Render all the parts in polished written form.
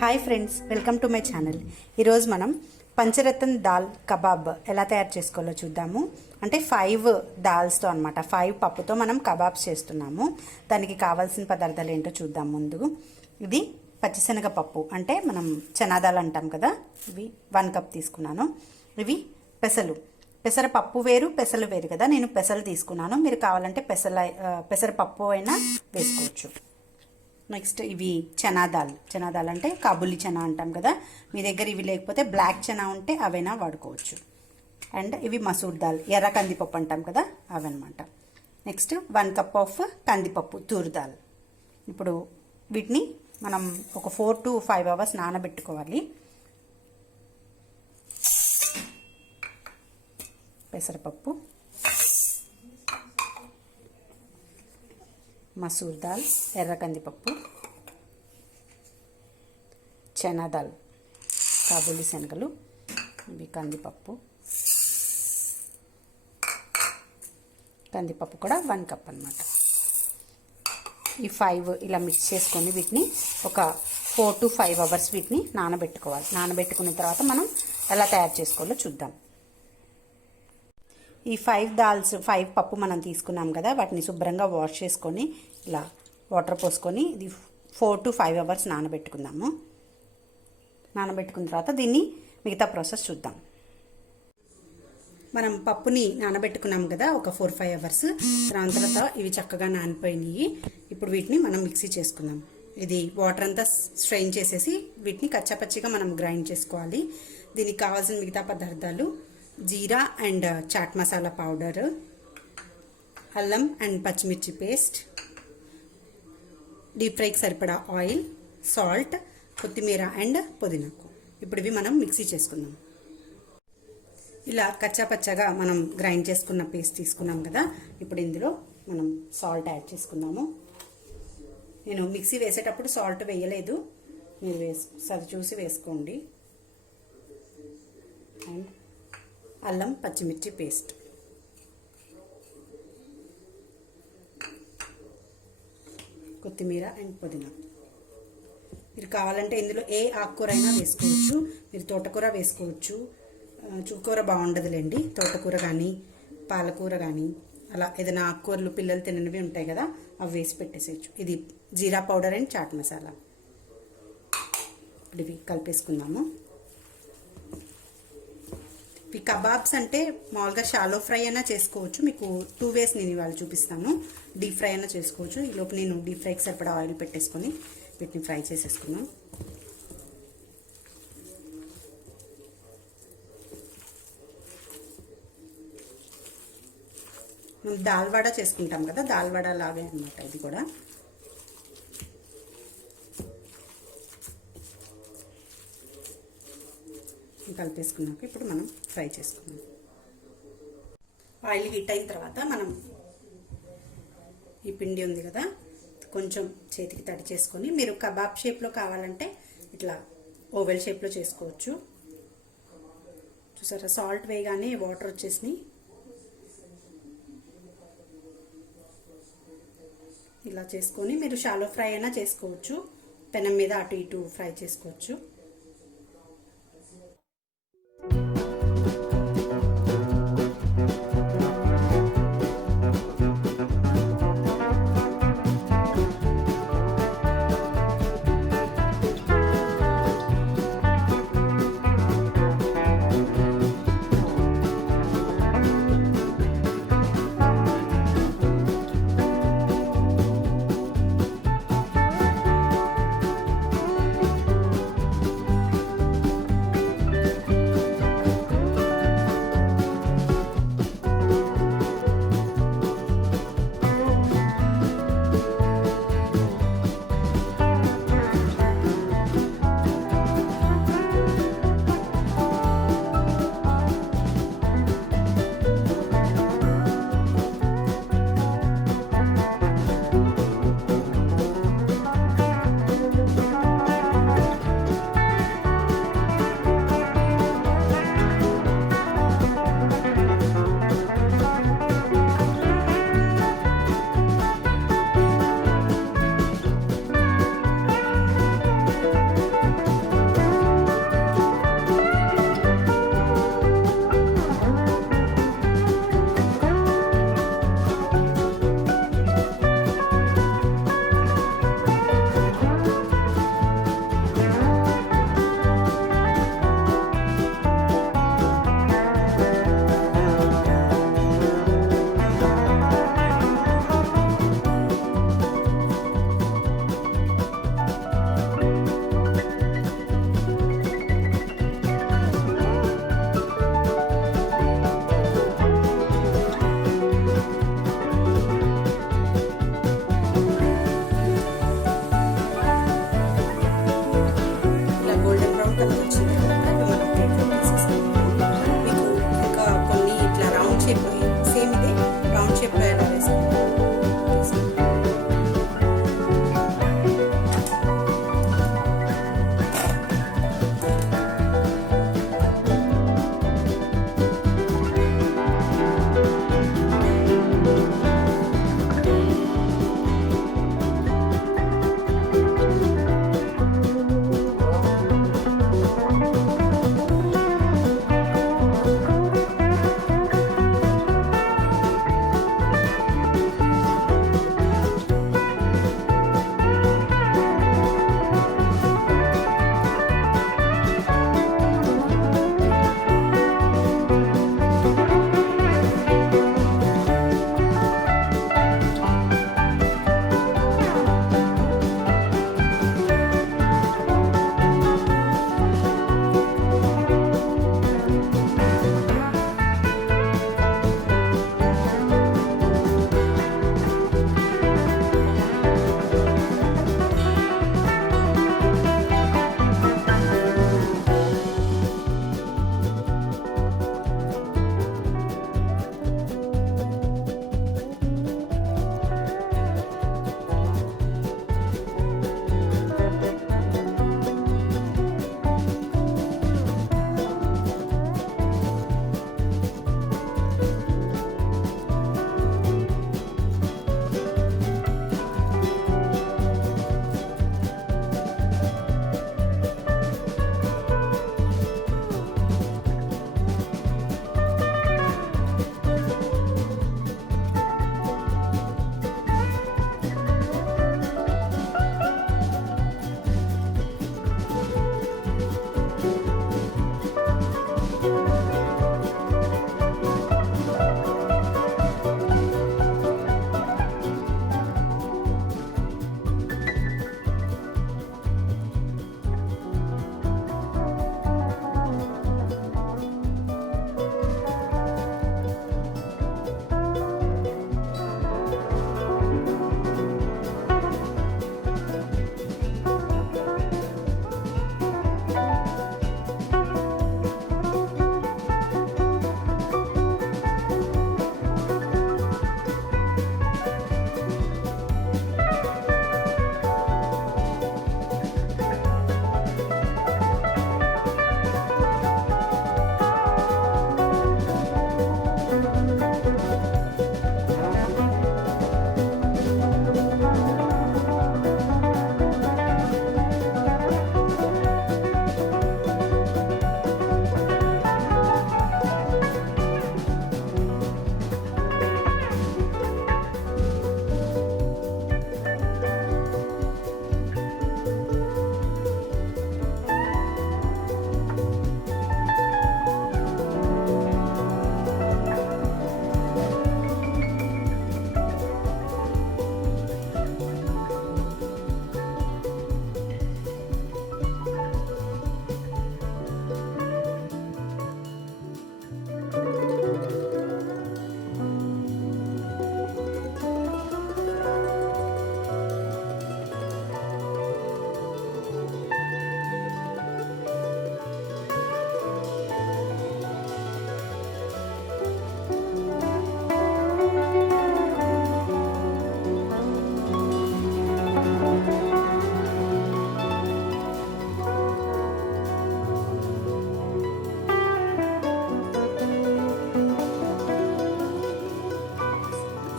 Hi friends, welcome to my channel. ఈరోజు మనం పంచరతన్ dal kebab ఎలా తయారు చేసుకోవాలో చూద్దాము. అంటే 5 దాల్స్తో అనమాట, 5 పప్పుతో మనం కబాబ్స్ చేస్తున్నాము. దానికి కావాల్సిన పదార్థాలు ఏంటో చూద్దాం. ముందు ఇది పచ్చిశనగపప్పు, అంటే మనం చనాదాలు అంటాం కదా, ఇవి 1 కప్ తీసుకున్నాను. ఇవి పెసరపప్పు వేరు, పెసలు వేరు కదా, నేను పెసలు తీసుకున్నాను. మీరు కావాలంటే పెసరపప్పు అయినా వేసుకోవచ్చు. నెక్స్ట్ ఇవి చనాదాల్ అంటే కాబులి చనా అంటాం కదా, మీ దగ్గర ఇవి లేకపోతే బ్లాక్ చనా ఉంటే అవైనా వాడుకోవచ్చు. అండ్ ఇవి మసూర్ దాల్, ఎర్ర కందిపప్పు అంటాం కదా, అవన్నమాట. నెక్స్ట్ 1 కప్ ఆఫ్ కందిపప్పు, తూర్ దాల్. ఇప్పుడు వీటిని మనం ఒక 4 to 5 అవర్స్ నానబెట్టుకోవాలి. పెసరపప్పు, మసూర్ దాల్, ఎర్ర కందిపప్పు, చనాదాల్, కాబూలి శనగలు, ఇవి కందిపప్పు కూడా 1 కప్ అన్నమాట. ఈ 5 ఇలా మిక్స్ చేసుకొని వీటిని ఒక 4 to 5 అవర్స్ వీటిని నానబెట్టుకోవాలి. నానబెట్టుకున్న తర్వాత మనం ఎలా తయారు చేసుకోవాలో చూద్దాం. ఈ 5 పప్పు మనం తీసుకున్నాం కదా, వాటిని శుభ్రంగా వాష్ చేసుకొని ఇలా వాటర్ పోసుకొని ఇది 4 to 5 అవర్స్ నానబెట్టుకుందాము. నానబెట్టుకున్న తర్వాత దీన్ని మిగతా ప్రాసెస్ చూద్దాం. మనం పప్పుని నానబెట్టుకున్నాం కదా ఒక 4-5 అవర్స్, దాని తర్వాత ఇవి చక్కగా నానిపోయినాయి. ఇప్పుడు వీటిని మనం మిక్సీ చేసుకుందాం. ఇది వాటర్ అంతా స్ట్రెయిన్ చేసేసి వీటిని కచ్చాపచ్చిగా మనం గ్రైండ్ చేసుకోవాలి. దీనికి కావాల్సిన మిగతా పదార్థాలు జీరా అండ్ చాట్ మసాలా పౌడర్, అల్లం అండ్ పచ్చిమిర్చి పేస్ట్, డీప్ ఫ్రైకి సరిపడా ఆయిల్, సాల్ట్, కొత్తిమీర అండ్ పుదీనాకు. ఇప్పుడు ఇవి మనం మిక్సీ చేసుకుందాం. ఇలా కచ్చాపచ్చగా మనం గ్రైండ్ చేసుకున్న పేస్ట్ తీసుకున్నాం కదా, ఇప్పుడు ఇందులో మనం సాల్ట్ యాడ్ చేసుకుందాము. నేను మిక్సీ వేసేటప్పుడు సాల్ట్ వేయలేదు, మీరు సరి చూసి వేసుకోండి. అండ్ అల్లం పచ్చిమిర్చి పేస్ట్, కొత్తిమీర అండ్ పుదీనా. మీరు కావాలంటే ఇందులో ఏ ఆకుకూర అయినా వేసుకోవచ్చు. మీరు తోటకూర వేసుకోవచ్చు, చుక్కూర బాగుండదులేండి. తోటకూర కానీ పాలకూర కానీ అలా ఏదైనా ఆకుకూరలు పిల్లలు తిననివి ఉంటాయి కదా, అవి వేసి పెట్టేసేయచ్చు. ఇది జీరా పౌడర్ అండ్ చాట్ మసాలా. ఇప్పుడు ఇవి కలిపేసుకుందాము. ఈ కబాబ్స్ అంటే మామూలుగా షాలో ఫ్రై అయినా చేసుకోవచ్చు. మీకు 2 వేస్ నేను ఇవాళ చూపిస్తాను. డీప్ ఫ్రై అయినా చేసుకోవచ్చు. ఈ లోపు నేను డీప్ ఫ్రైకి సరిపడా ఆయిల్ పెట్టేసుకొని వీటిని ఫ్రై చేసేసుకున్నాం. మనం దాల్ వడ చేసుకుంటాం కదా, దాల్ వడ లాగే అన్నమాట ఇది కూడా. కలిపేసుకున్నాక ఇప్పుడు మనం ఫ్రై చేసుకుందాం. ఆయిల్ హీట్ అయిన తర్వాత మనం ఈ పిండి ఉంది కదా, కొంచెం చేతికి తడి చేసుకొని, మీరు కబాబ్ షేప్లో కావాలంటే ఇట్లా ఓవెల్ షేప్లో చేసుకోవచ్చు. చూసారా, సాల్ట్ వేయగానే వాటర్ వచ్చేసినాయి. ఇలా చేసుకొని మీరు షాలో ఫ్రై అయినా చేసుకోవచ్చు, పెనం మీద అటు ఇటు ఫ్రై చేసుకోవచ్చు.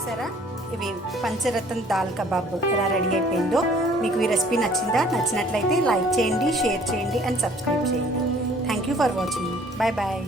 చూసారా ఇవి పంచరతన్ దాల్ కబాబ్ ఎలా రెడీ అయిపోయిందో. మీకు ఈ రెసిపీ నచ్చిందా? నచ్చినట్లయితే లైక్ చేయండి, షేర్ చేయండి అండ్ సబ్స్క్రైబ్ చేయండి. Thank you for watching. Bye bye.